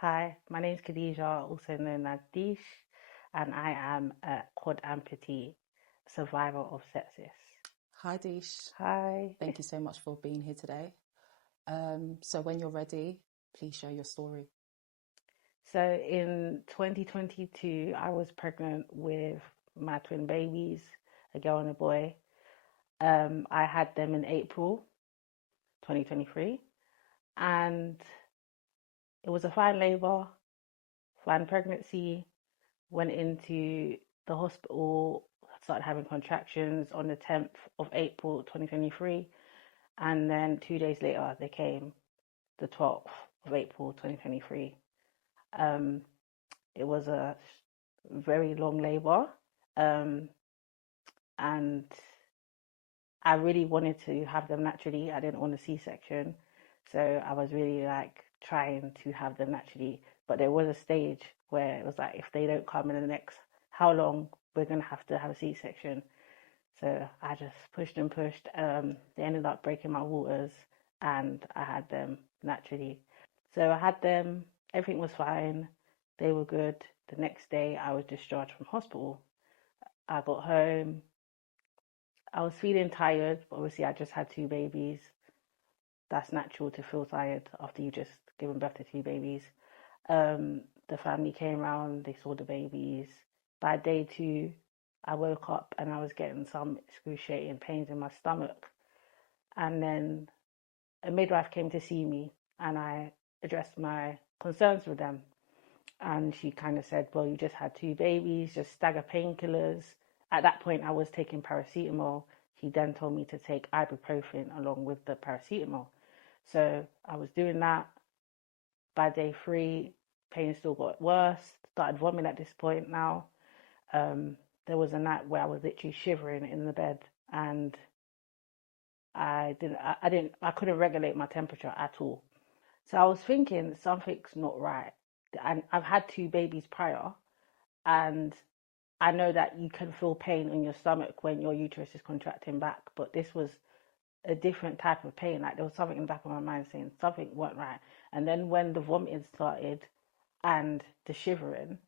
Hi, my name is Khedidja, also known as Deesh, and I am a quad amputee, survivor of sepsis. Hi, Deesh. Hi. Thank you so much for being here today. So when you're ready, please share your story. So in 2022, I was pregnant with my twin babies, a girl and a boy. I had them in April 2023, and it was a fine labor, fine pregnancy. Went into the hospital, started having contractions on the 10th of April 2023, and then 2 days later they came, the 12th of April 2023. It was a very long labor, and I really wanted to have them naturally. I didn't want a C-section, so I was really like trying to have them naturally. But there was a stage where it was like, if they don't come in the next how long, we're gonna have to have a C-section. So I just pushed and pushed. They ended up breaking my waters, and I had them naturally. So I had them. Everything was fine. They were good. The next day, I was discharged from hospital. I got home. I was feeling tired, but obviously I just had two babies. That's natural to feel tired after you just given birth to two babies. The family came around, they saw the babies. By day two, I woke up and I was getting some excruciating pains in my stomach. And then a midwife came to see me, and I addressed my concerns with them. And she kind of said, well, you just had two babies, just stagger painkillers. At that point, I was taking paracetamol. She then told me to take ibuprofen along with the paracetamol. So I was doing that. By day three, pain still got worse. Started vomiting at this point now. There was a night where I was literally shivering in the bed, and I couldn't regulate my temperature at all. So I was thinking something's not right. And I've had two babies prior, and I know that you can feel pain in your stomach when your uterus is contracting back, but this was a different type of pain. Like there was something in the back of my mind saying something weren't right. And then when the vomiting started and the shivering,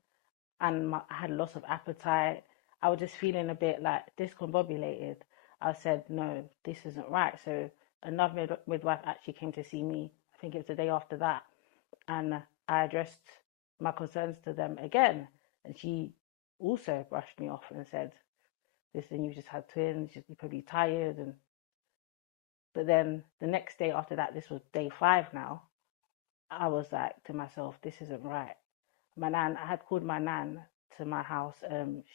and I had loss of appetite, I was just feeling a bit like discombobulated. I said, no, this isn't right. So another midwife actually came to see me. I think it was the day after that, and I addressed my concerns to them again, and she also brushed me off and said, listen, you just had twins, you're probably tired. And but then the next day after that, this was day five now, I was like to myself, this isn't right. I had called my nan to my house.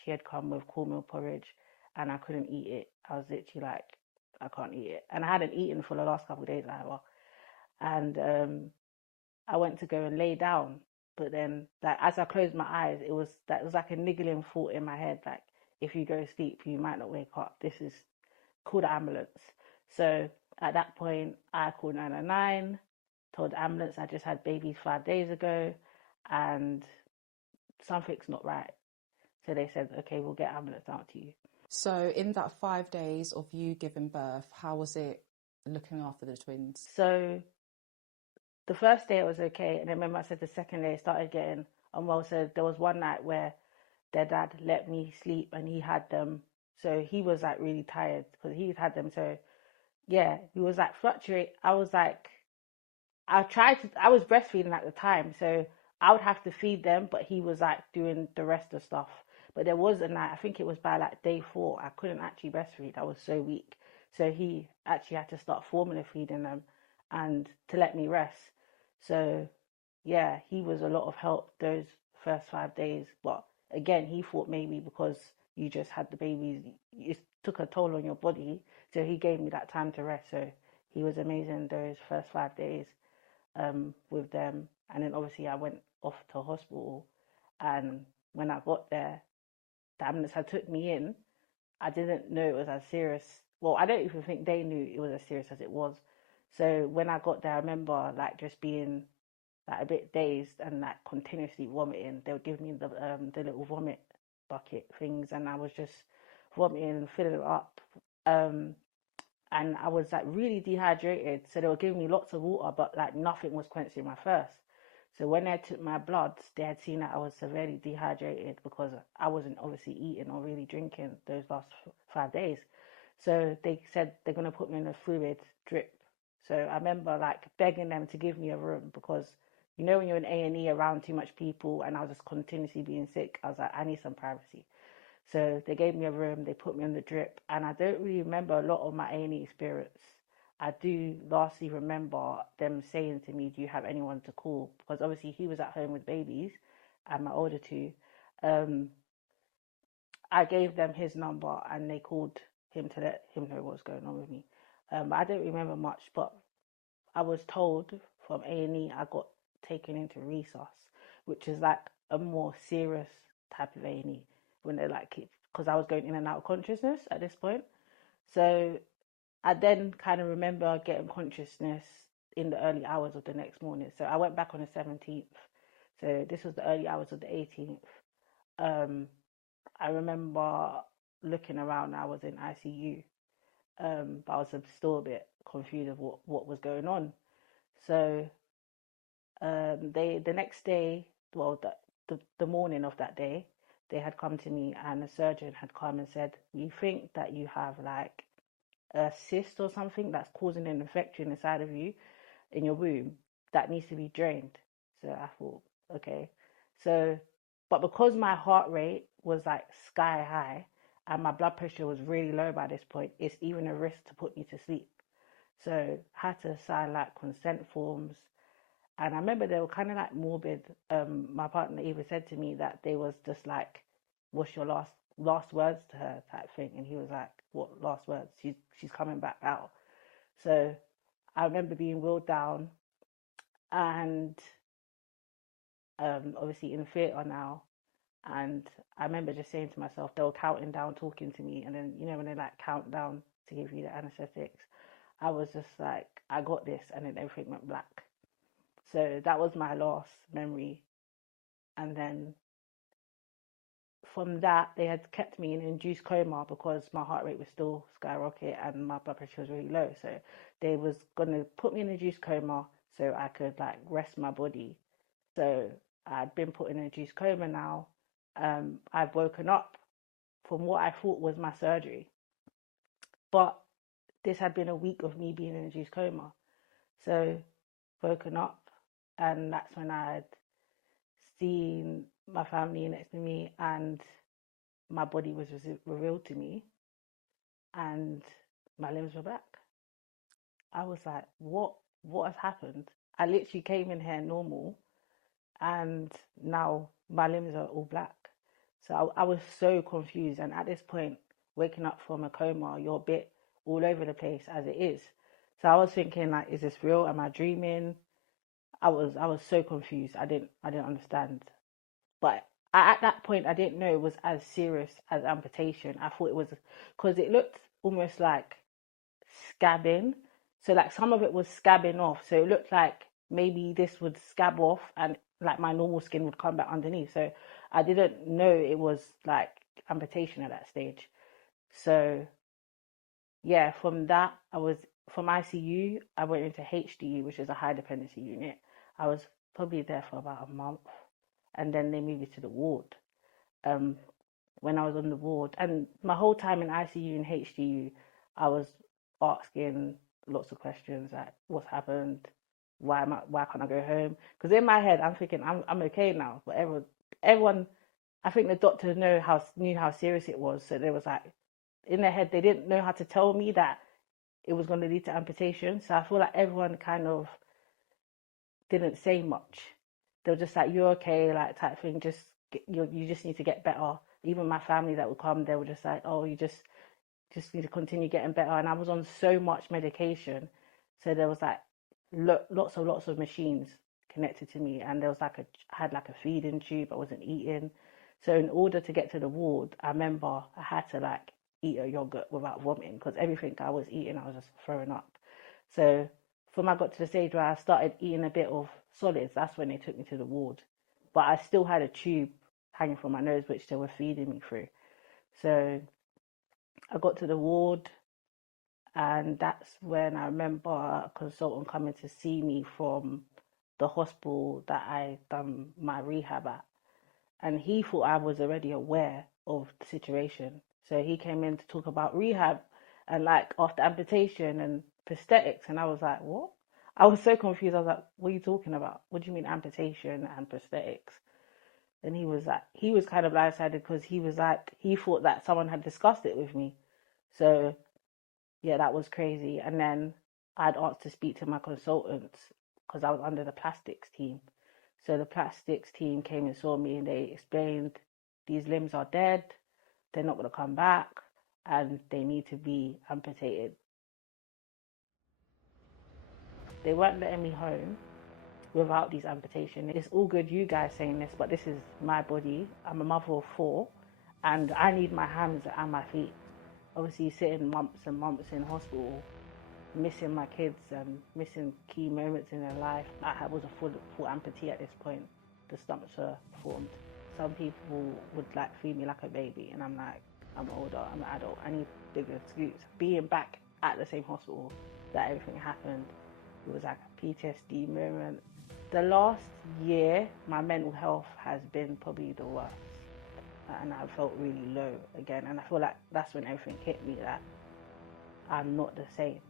She had come with cornmeal porridge, and I couldn't eat it. I was literally like, I can't eat it, and I hadn't eaten for the last couple of days either. And I went to go and lay down, but then like as I closed my eyes, it was like a niggling thought in my head, like if you go to sleep, you might not wake up. This is call the ambulance. So at that point, I called 999, told the ambulance I just had babies 5 days ago, and something's not right. So they said, okay, we'll get ambulance out to you. So in that 5 days of you giving birth, how was it looking after the twins? So the first day it was okay, and then remember I said the second day it started getting unwell. So there was one night where their dad let me sleep, and he had them. So he was like really tired because he had them. So yeah, he was like fluctuate. I was like, I was breastfeeding at the time, so I would have to feed them, but he was like doing the rest of stuff. But there was a night, I think it was by like day four, I couldn't actually breastfeed. I was so weak. So he actually had to start formula feeding them and to let me rest. So yeah, he was a lot of help those first 5 days. But again, he thought maybe because you just had the babies, it took a toll on your body. So he gave me that time to rest. So he was amazing those first 5 days with them. And then obviously I went off to hospital, and when I got there, the ambulance had took me in. I didn't know it was as serious. Well, I don't even think they knew it was as serious as it was. So when I got there, I remember like just being like a bit dazed and like continuously vomiting. They would give me the little vomit bucket things, and I was just vomiting and filling it up. And I was like really dehydrated. So they were giving me lots of water, but like nothing was quenching my thirst. So when they took my bloods, they had seen that I was severely dehydrated because I wasn't obviously eating or really drinking those last 5 days. So they said they're going to put me in a fluid drip. So I remember like begging them to give me a room because you know when you're in A&E around too much people and I was just continuously being sick, I was like, I need some privacy. So they gave me a room, they put me on the drip, and I don't really remember a lot of my A&E experience. I do lastly remember them saying to me, do you have anyone to call? Because obviously he was at home with babies and my older two. Um, I gave them his number and they called him to let him know what's going on with me. But I don't remember much, but I was told from A&E I got taken into resus, which is like a more serious type of A&E when they like it, because I was going in and out of consciousness at this point. So I then kind of remember getting consciousness in the early hours of the next morning. So I went back on the 17th. So this was the early hours of the 18th. Um, I remember looking around. I was in ICU, but I was still a bit confused of what was going on. So they the next day, well, the morning of that day, they had come to me and a surgeon had come and said, "We think that you have like a cyst or something that's causing an infection inside of you in your womb that needs to be drained." So I thought, okay. So, but because my heart rate was like sky high and my blood pressure was really low by this point, it's even a risk to put me to sleep. So I had to sign like consent forms. And I remember they were kind of like morbid. My partner even said to me that they was just like, "What's your last words to her?" type thing, and he was like, "What last words? She's coming back out." So I remember being wheeled down, and obviously in theatre now. And I remember just saying to myself, they were counting down, talking to me, and then you know when they like count down to give you the anesthetics, I was just like, "I got this," and then everything went black. So that was my last memory, and then from that, they had kept me in induced coma because my heart rate was still skyrocket and my blood pressure was really low. So they was gonna put me in induced coma so I could like rest my body. So I'd been put in induced coma now. I've woken up from what I thought was my surgery, but this had been a week of me being in induced coma. So woken up, and that's when I had seen my family next to me and my body was revealed to me and my limbs were back. I was like, what has happened? I literally came in here normal and now my limbs are all black. So I was so confused. And at this point, waking up from a coma, you're a bit all over the place as it is. So I was thinking like, is this real? Am I dreaming? I was so confused. I didn't understand. But at that point, I didn't know it was as serious as amputation. I thought it was because it looked almost like scabbing. So like some of it was scabbing off. So it looked like maybe this would scab off and like my normal skin would come back underneath. So I didn't know it was like amputation at that stage. So yeah, from that I was from ICU, I went into HDU, which is a high dependency unit. I was probably there for about a month, and then they moved me to the ward. Um, when I was on the ward, and my whole time in ICU and HDU, I was asking lots of questions like, "What's happened? Why can't I go home?" Because in my head, I'm thinking I'm okay now. But everyone, I think the doctors knew how serious it was, so they was like, in their head, they didn't know how to tell me that it was going to lead to amputation. So I feel like everyone kind of didn't say much. They were just like, "You're okay," like type thing. You just need to get better. Even my family that would come, they were just like, "Oh, you just need to continue getting better." And I was on so much medication, so there was like lots of machines connected to me, and there was like I had like a feeding tube. I wasn't eating, so in order to get to the ward, I remember I had to like eat a yogurt without vomiting because everything I was eating, I was just throwing up. So from I got to the stage where I started eating a bit of solids, that's when they took me to the ward. But I still had a tube hanging from my nose, which they were feeding me through. So I got to the ward, and that's when I remember a consultant coming to see me from the hospital that I done my rehab at. And he thought I was already aware of the situation. So he came in to talk about rehab and like after amputation and prosthetics. And I was like, what? I was so confused. I was like, what are you talking about? What do you mean amputation and prosthetics? And he was kind of blindsided because he was like, he thought that someone had discussed it with me. So yeah, that was crazy. And then I'd asked to speak to my consultants because I was under the plastics team. So the plastics team came and saw me and they explained these limbs are dead, they're not going to come back, and they need to be amputated. They weren't letting me home without these amputations. It's all good you guys saying this, but this is my body. I'm a mother of 4 and I need my hands and my feet. Obviously sitting months and months in hospital, missing my kids and missing key moments in their life. I was a full amputee at this point. The stomachs were formed. Some people would like feed me like a baby, and I'm like, I'm older, I'm an adult, I need bigger scoops. Being back at the same hospital that everything happened, it was like a PTSD moment. The last year, my mental health has been probably the worst. And I felt really low again. And I feel like that's when everything hit me that I'm not the same.